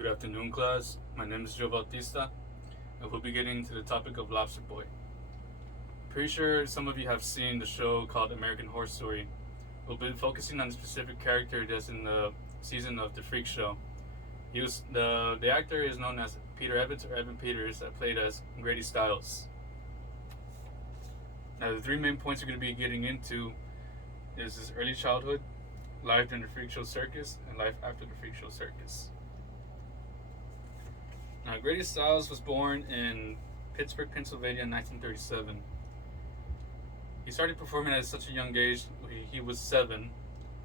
Good afternoon, class. My name is Joe Bautista, and we'll be getting into the topic of Lobster Boy. Pretty sure some of you have seen the show called American Horror Story. We'll be focusing on a specific character that's in the season of The Freak Show. The actor is known as Peter Evans or Evan Peters, that played as Grady Stiles. Now, the three main points we're going to be getting into is his early childhood, life during the Freak Show circus, and life after the Freak Show circus. Now, Grady Stiles was born in Pittsburgh, Pennsylvania in 1937. He started performing at such a young age. He was 7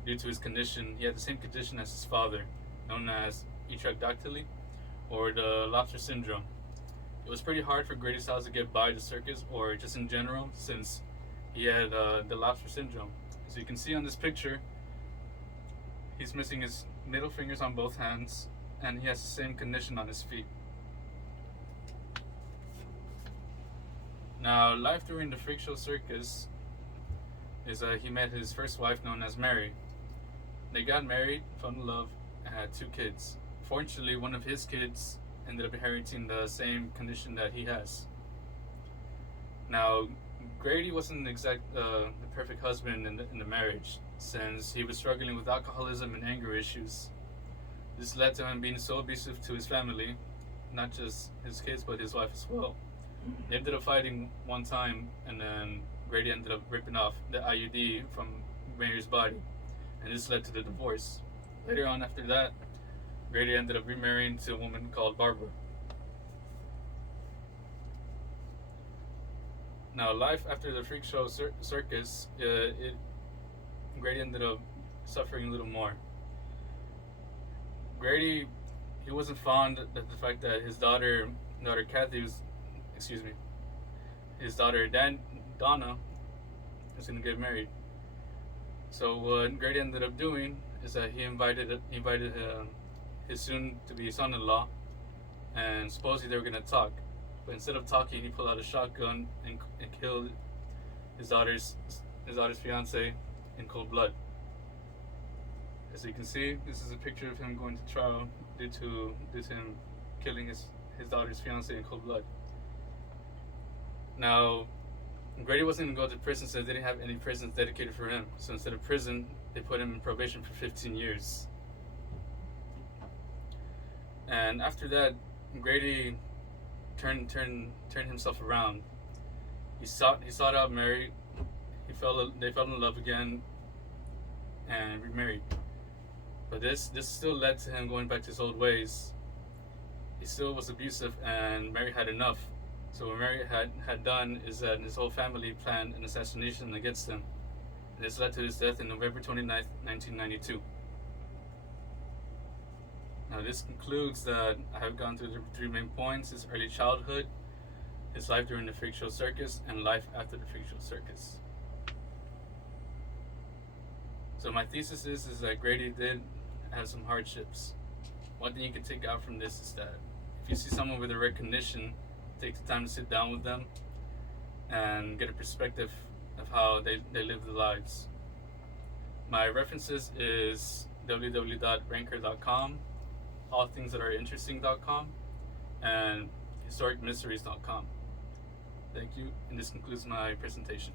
due to his condition. He had the same condition as his father, known as echectoctily or the lobster syndrome. It was pretty hard for Grady Stiles to get by the circus or just in general since he had the lobster syndrome. As you can see on this picture, he's missing his middle fingers on both hands, and he has the same condition on his feet. Now, life during the Freak Show circus is he met his first wife, known as Mary. They got married, fell in love, and had 2 kids. Fortunately, one of his kids ended up inheriting the same condition that he has. Now, Grady wasn't the perfect husband in the marriage, since he was struggling with alcoholism and anger issues. This led to him being so abusive to his family, not just his kids, but his wife as well. They ended up fighting one time, and then Grady ended up ripping off the IUD from Mary's body, and this led to the divorce. Later on after that, Grady ended up remarrying to a woman called Barbara. Now, life after the Freak Show circus, Grady ended up suffering a little more. Grady, he wasn't fond of the fact that his daughter Kathy his daughter Donna was going to get married. So what Grady ended up doing is that he invited his soon-to-be son-in-law, and supposedly they were going to talk. But instead of talking, he pulled out a shotgun and killed his daughter's fiance in cold blood. As you can see, this is a picture of him going to trial due to him killing his daughter's fiance in cold blood. Now, Grady wasn't going to go to prison, so they didn't have any prisons dedicated for him. So instead of prison, they put him in probation for 15 years. And after that, Grady turned himself around. He sought out Mary. They fell in love again and remarried. But this still led to him going back to his old ways. He still was abusive, and Mary had enough. So what Mary had done is that his whole family planned an assassination against him. And this led to his death on November 29th, 1992. Now, this concludes that I have gone through the 3 main points: his early childhood, his life during the Freak Show circus, and life after the Freak Show circus. So my thesis is that Grady did have some hardships. One thing you can take out from this is that if you see someone with a rare condition, take the time to sit down with them and get a perspective of how they live their lives. My references is www.ranker.com, allthingsthatareinteresting.com, and historicmysteries.com. Thank you, and this concludes my presentation.